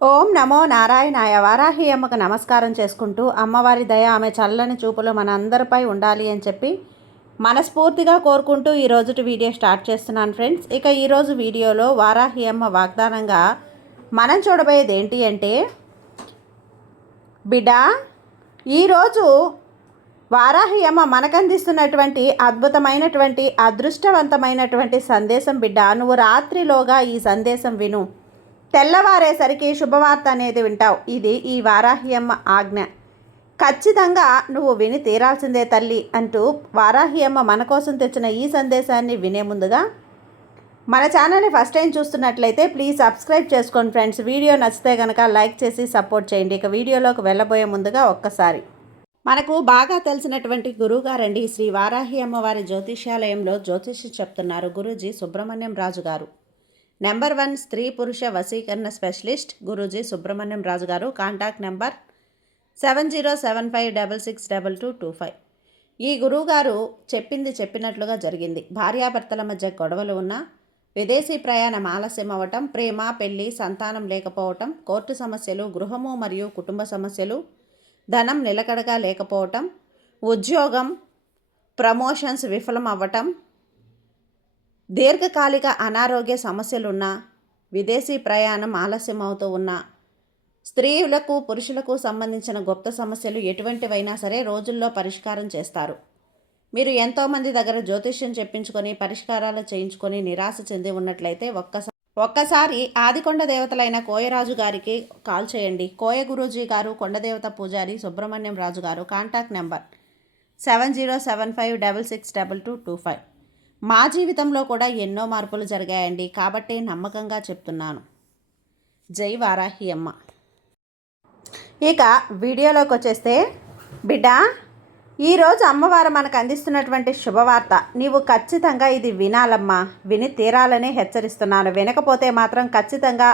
ఓం నమో నారాయణాయ. వారాహి అమ్మకు నమస్కారం చేసుకుంటూ అమ్మవారి దయ ఆమె చల్లని చూపులు మన అందరిపై ఉండాలి అని చెప్పి మనస్ఫూర్తిగా కోరుకుంటూ ఈరోజు వీడియో స్టార్ట్ చేస్తున్నాను ఫ్రెండ్స్. ఇక ఈరోజు వీడియోలో వారాహి అమ్మ వాగ్దానంగా మనం చూడబోయేది ఏంటి అంటే, బిడ్డ, ఈరోజు వారాహి అమ్మ మనకందిస్తున్నటువంటి అద్భుతమైనటువంటి అదృష్టవంతమైనటువంటి సందేశం. బిడ్డ, నువ్వు రాత్రిలోగా ఈ సందేశం విను. తెల్లవారేసరికి శుభవార్త అనేది వింటావు. ఇది ఈ వారాహి అమ్మ ఆజ్ఞ. ఖచ్చితంగా నువ్వు విని తీరాల్సిందే తల్లి అంటూ వారాహి అమ్మ మన కోసం తెచ్చిన ఈ సందేశాన్ని వినే ముందుగా మన ఛానల్ని ఫస్ట్ టైం చూస్తున్నట్లయితే ప్లీజ్ సబ్స్క్రైబ్ చేసుకోండి ఫ్రెండ్స్. వీడియో నచ్చితే కనుక లైక్ చేసి సపోర్ట్ చేయండి. ఇక వీడియోలోకి వెళ్ళబోయే ముందుగా ఒక్కసారి మనకు బాగా తెలిసినటువంటి గురువుగారండి శ్రీ వారాహి అమ్మవారి జ్యోతిష్యాలయంలో జ్యోతిష్యం చెప్తున్నారు గురూజీ సుబ్రహ్మణ్యం రాజు గారు. నెంబర్ 1 స్త్రీ పురుష వశీకరణ స్పెషలిస్ట్ గురూజీ సుబ్రహ్మణ్యం రాజు గారు. Contact number 7075662225. ఈ గురువుగారు చెప్పింది చెప్పినట్లుగా జరిగింది. భార్యాభర్తల మధ్య గొడవలు ఉన్నా, విదేశీ ప్రయాణం ఆలస్యం అవ్వటం, ప్రేమ పెళ్లి సంతానం లేకపోవటం, కోర్టు సమస్యలు, గృహము మరియు కుటుంబ సమస్యలు, ధనం నిలకడగా లేకపోవటం, ఉద్యోగం ప్రమోషన్స్ విఫలం అవ్వటం, దీర్ఘకాలిక అనారోగ్య సమస్యలున్నా, విదేశీ ప్రయాణం ఆలస్యం అవుతూ ఉన్నా, స్త్రీలకు పురుషులకు సంబంధించిన గుప్త సమస్యలు ఎటువంటివైనా సరే రోజుల్లో పరిష్కారం చేస్తారు. మీరు ఎంతోమంది దగ్గర జ్యోతిష్యం చెప్పించుకొని పరిష్కారాలు చేయించుకొని నిరాశ చెంది ఉన్నట్లయితే ఒక్కసారి ఆదికొండ దేవతలైన కోయరాజు గారికి కాల్ చేయండి. కోయ గురూజీ గారు, కొండదేవత పూజారి సుబ్రహ్మణ్యం రాజు గారు. Contact number 7075662225. మా జీవితంలో కూడా ఎన్నో మార్పులు జరిగాయండి, కాబట్టి నమ్మకంగా చెప్తున్నాను. జై వారాహి అమ్మ. ఇక వీడియోలోకి వచ్చేస్తే, బిడ్డ, ఈరోజు అమ్మవారు మనకు అందిస్తున్నటువంటి శుభవార్త నీవు ఖచ్చితంగా ఇది వినాలమ్మా. విని తీరాలనే హెచ్చరిస్తున్నాను. వినకపోతే మాత్రం ఖచ్చితంగా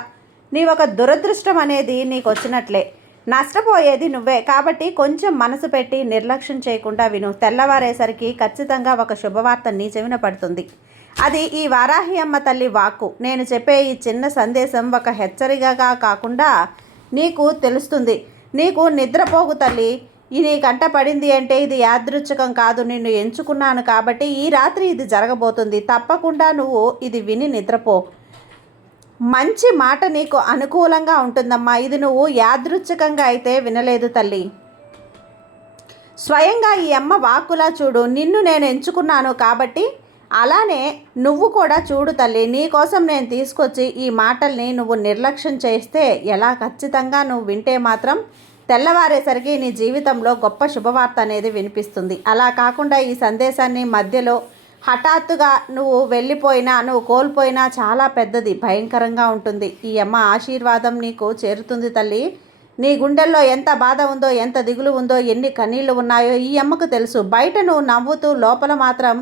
నీ ఒక దురదృష్టం అనేది నీకు వచ్చినట్లే. నష్టపోయేది నువ్వే. కాబట్టి కొంచెం మనసు పెట్టి నిర్లక్ష్యం చేయకుండా విను. తెల్లవారేసరికి ఖచ్చితంగా ఒక శుభవార్త నీ చెవిన పడుతుంది. అది ఈ వారాహి అమ్మ తల్లి వాక్కు. నేను చెప్పే ఈ చిన్న సందేశం ఒక హెచ్చరికగా కాకుండా నీకు తెలుస్తుంది. నీకు నిద్రపోగు తల్లి, నీ కంట పడింది అంటే ఇది యాదృచ్ఛికం కాదు. నిన్ను ఎంచుకున్నాను కాబట్టి ఈ రాత్రి ఇది జరగబోతుంది. తప్పకుండా నువ్వు ఇది విని నిద్రపో. మంచి మాట నీకు అనుకూలంగా ఉంటుందమ్మా. ఇది నువ్వు యాదృచ్ఛికంగా అయితే వినలేదు తల్లి. స్వయంగా ఈ అమ్మ వాక్కులా చూడు. నిన్ను నేను ఎంచుకున్నాను కాబట్టి అలానే నువ్వు కూడా చూడు తల్లి. నీ కోసం నేను తీసుకొచ్చి ఈ మాటల్ని నువ్వు నిర్లక్ష్యం చేస్తే ఎలా? ఖచ్చితంగా నువ్వు వింటే మాత్రం తెల్లవారేసరికి నీ జీవితంలో గొప్ప శుభవార్త అనేది వినిపిస్తుంది. అలా కాకుండా ఈ సందేశాన్ని మధ్యలో హఠాత్తుగా నువ్వు వెళ్ళిపోయినా, నువ్వు కోల్పోయినా చాలా పెద్దది, భయంకరంగా ఉంటుంది. ఈ అమ్మ ఆశీర్వాదం నీకు చేరుతుంది తల్లి. నీ గుండెల్లో ఎంత బాధ ఉందో, ఎంత దిగులు ఉందో, ఎన్ని కన్నీళ్లు ఉన్నాయో ఈ అమ్మకు తెలుసు. బయట నువ్వు నవ్వుతూ లోపల మాత్రం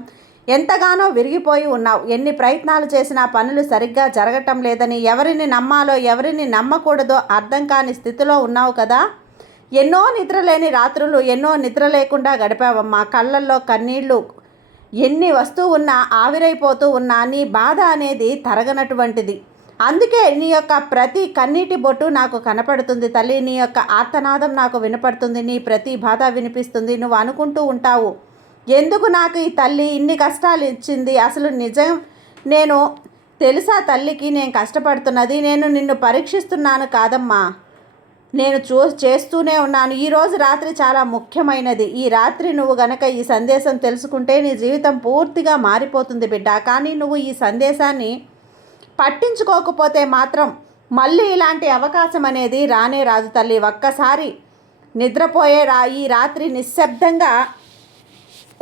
ఎంతగానో విరిగిపోయి ఉన్నావు. ఎన్ని ప్రయత్నాలు చేసినా పనులు సరిగ్గా జరగటం లేదని, ఎవరిని నమ్మాలో ఎవరిని నమ్మకూడదో అర్థం కాని స్థితిలో ఉన్నావు కదా. ఎన్నో నిద్రలేని రాత్రులు, ఎన్నో నిద్ర లేకుండా గడిపావమ్మా. కళ్ళల్లో కన్నీళ్లు ఎన్ని వస్తూ ఉన్నా, ఆవిరైపోతూ ఉన్నా నీ బాధ అనేది తరగనటువంటిది. అందుకే నీ యొక్క ప్రతి కన్నీటి బొట్టు నాకు కనపడుతుంది తల్లి. నీ యొక్క ఆర్తనాదం నాకు వినపడుతుంది. నీ ప్రతి బాధ వినిపిస్తుంది. నువ్వు అనుకుంటూ ఉంటావు, ఎందుకు నాకు ఈ తల్లి ఇన్ని కష్టాలు ఇచ్చింది? అసలు నిజం నేను తెలుసా తల్లికి నేను కష్టపడుతున్నది? నేను నిన్ను పరీక్షిస్తున్నాను కాదమ్మా, నేను చేస్తూనే ఉన్నాను. ఈరోజు రాత్రి చాలా ముఖ్యమైనది. ఈ రాత్రి నువ్వు గనక ఈ సందేశం తెలుసుకుంటే నీ జీవితం పూర్తిగా మారిపోతుంది బిడ్డ. కానీ నువ్వు ఈ సందేశాన్ని పట్టించుకోకపోతే మాత్రం మళ్ళీ ఇలాంటి అవకాశం అనేది రానే రాదు తల్లి. ఒక్కసారి నిద్రపోయే ఈ రాత్రి నిశ్శబ్దంగా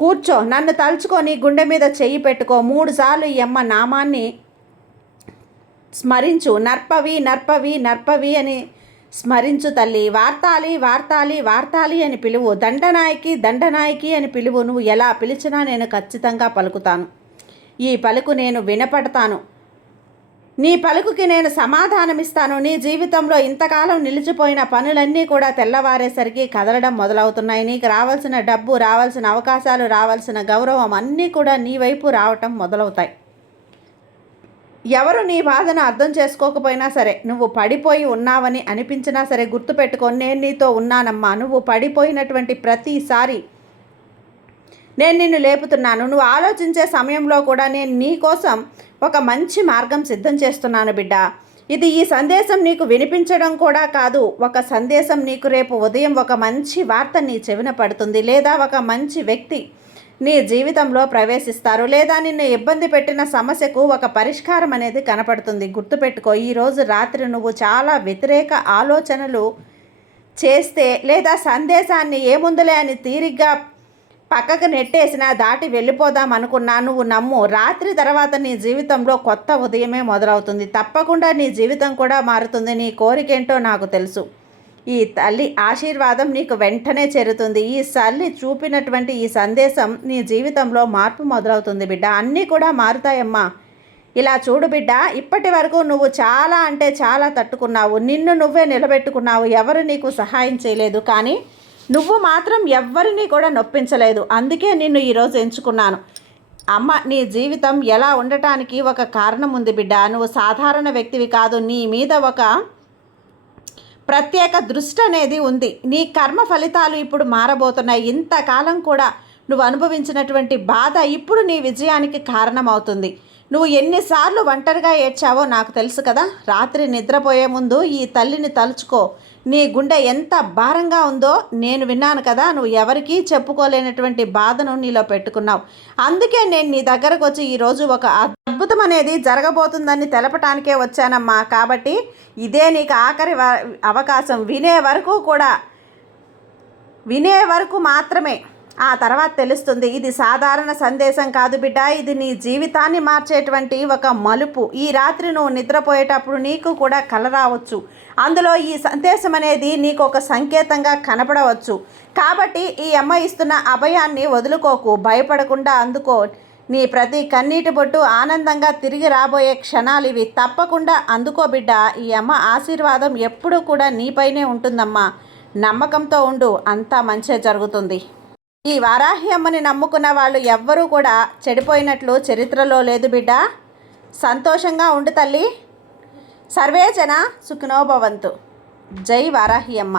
కూర్చో, నన్ను తలుచుకొని గుండె మీద చెయ్యి పెట్టుకో. 3 సార్లు ఈ అమ్మ నామాన్ని స్మరించు. నర్పవి నర్పవి నర్పవి అని స్మరించు తల్లి. వార్తాలి వార్తాలి వార్తాలి అని పిలువు. దండనాయకి దండనాయకి అని పిలువు. నువ్వు ఎలా పిలిచినా నేను ఖచ్చితంగా పలుకుతాను. ఈ పలుకు నేను వినపడతాను. నీ పలుకుకి నేను సమాధానమిస్తాను. నీ జీవితంలో ఇంతకాలం నిలిచిపోయిన పనులన్నీ కూడా తెల్లవారేసరికి కదలడం మొదలవుతున్నాయి. నీకు రావాల్సిన డబ్బు, రావాల్సిన అవకాశాలు, రావాల్సిన గౌరవం అన్నీ కూడా నీ వైపు రావటం మొదలవుతాయి. ఎవరు నీ బాధను అర్థం చేసుకోకపోయినా సరే, నువ్వు పడిపోయి ఉన్నావని అనిపించినా సరే గుర్తుపెట్టుకో, నేను నీతో ఉన్నానమ్మా. నువ్వు పడిపోయినటువంటి ప్రతిసారి నేను నిన్ను లేపుతున్నాను. నువ్వు ఆలోచించే సమయంలో కూడా నేను నీ కోసం ఒక మంచి మార్గం సిద్ధం చేస్తున్నాను బిడ్డ. ఈ సందేశం నీకు వినిపించడం కూడా కాదు, ఒక సందేశం నీకు రేపు ఉదయం ఒక మంచి వార్త నీ చెవిన పడుతుంది, లేదా ఒక మంచి వ్యక్తి నీ జీవితంలో ప్రవేశిస్తారు, లేదా నిన్ను ఇబ్బంది పెట్టిన సమస్యకు ఒక పరిష్కారం అనేది కనపడుతుంది. గుర్తుపెట్టుకో, ఈరోజు రాత్రి నువ్వు చాలా వ్యతిరేక ఆలోచనలు చేస్తే, లేదా సందేశాన్ని ఏముందులే అని తీరిగ్గా పక్కకు నెట్టేసినా దాటి వెళ్ళిపోదాం అనుకున్నా, నువ్వు నమ్ము, రాత్రి తర్వాత నీ జీవితంలో కొత్త ఉదయమే మొదలవుతుంది. తప్పకుండా నీ జీవితం కూడా మారుతుంది. నీ కోరికేంటో నాకు తెలుసు. ఈ తల్లి ఆశీర్వాదం నీకు వెంటనే చేరుతుంది. ఈ తల్లి చూపినటువంటి ఈ సందేశం నీ జీవితంలో మార్పు మొదలవుతుంది బిడ్డ. అన్నీ కూడా మారుతాయమ్మా. ఇలా చూడు బిడ్డ, ఇప్పటి వరకు నువ్వు చాలా అంటే చాలా తట్టుకున్నావు, నిన్ను నువ్వే నిలబెట్టుకున్నావు, ఎవరు నీకు సహాయం చేయలేదు, కానీ నువ్వు మాత్రం ఎవ్వరినీ కూడా నొప్పించలేదు. అందుకే నిన్ను ఈరోజు ఎంచుకున్నాను. అమ్మ, నీ జీవితం ఎలా ఉండటానికి ఒక కారణం ఉంది బిడ్డ. నువ్వు సాధారణ వ్యక్తివి కాదు. నీ మీద ఒక ప్రత్యేక దృష్టి అనేది ఉంది. నీ కర్మ ఫలితాలు ఇప్పుడు మారబోతున్నాయి. ఇంతకాలం కూడా నువ్వు అనుభవించినటువంటి బాధ ఇప్పుడు నీ విజయానికి కారణమవుతుంది. నువ్వు ఎన్నిసార్లు ఒంటరిగా ఏడ్చావో నాకు తెలుసు కదా. రాత్రి నిద్రపోయే ముందు ఈ తల్లిని తలుచుకో. నీ గుండె ఎంత భారంగా ఉందో నేను విన్నాను కదా. నువ్వు ఎవరికీ చెప్పుకోలేనటువంటి బాధను నీలో పెట్టుకున్నావు. అందుకే నేను నీ దగ్గరకు వచ్చి ఈరోజు ఒక అద్భుతం అనేది జరగబోతుందని తెలపటానికే వచ్చానమ్మా. కాబట్టి ఇదే నీకు ఆఖరి అవకాశం. వినే వరకు మాత్రమే, ఆ తర్వాత తెలుస్తుంది. ఇది సాధారణ సందేశం కాదు బిడ్డ, ఇది నీ జీవితాన్ని మార్చేటువంటి ఒక మలుపు. ఈ రాత్రి నువ్వు నిద్రపోయేటప్పుడు నీకు కూడా కల రావచ్చు. అందులో ఈ సందేశం అనేది నీకు ఒక సంకేతంగా కనపడవచ్చు. కాబట్టి ఈ అమ్మ ఇస్తున్న అభయాన్ని వదులుకోకు, భయపడకుండా అందుకో. నీ ప్రతి కన్నీటి బొట్టు ఆనందంగా తిరిగి రాబోయే క్షణాలు ఇవి. తప్పకుండా అందుకో బిడ్డ. ఈ అమ్మ ఆశీర్వాదం ఎప్పుడూ కూడా నీపైనే ఉంటుందమ్మా. నమ్మకంతో ఉండు, అంతా మంచే జరుగుతుంది. ఈ వారాహి అమ్మని నమ్ముకున్న వాళ్ళు ఎవ్వరూ కూడా చెడిపోయినట్లు చరిత్రలో లేదు బిడ్డ. సంతోషంగా ఉండు తల్లి. సర్వే జన సుఖినో భవంతు. జై వారాహి అమ్మ.